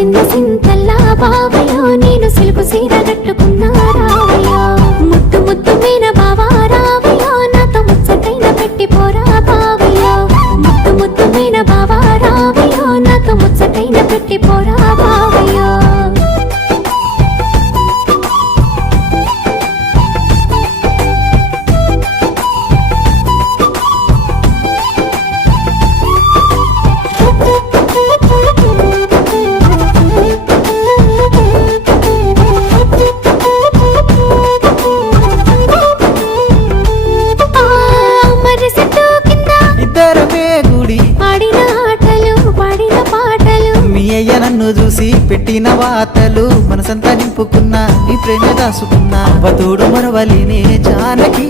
మురిసింద సింతల్లా బావయ్యో నేను సిలుకు సీర కట్టుకున్నా రావయ్యో ముద్దు ముద్దు మీన బావా రావయ్యో నాతో ముచ్చటైన పెట్టి పోరా బావయ్యో ముద్దు ముద్దు మీన బావా రావయ్యో నాతో ముచ్చటైన పెట్టి పోరా బావయ్యో నన్ను చూసి పెట్టిన వాతలు మనసంతా నింపుకున్నా నీ ప్రేమ దాసుకున్నా అవతోడు మరవలినే జానకి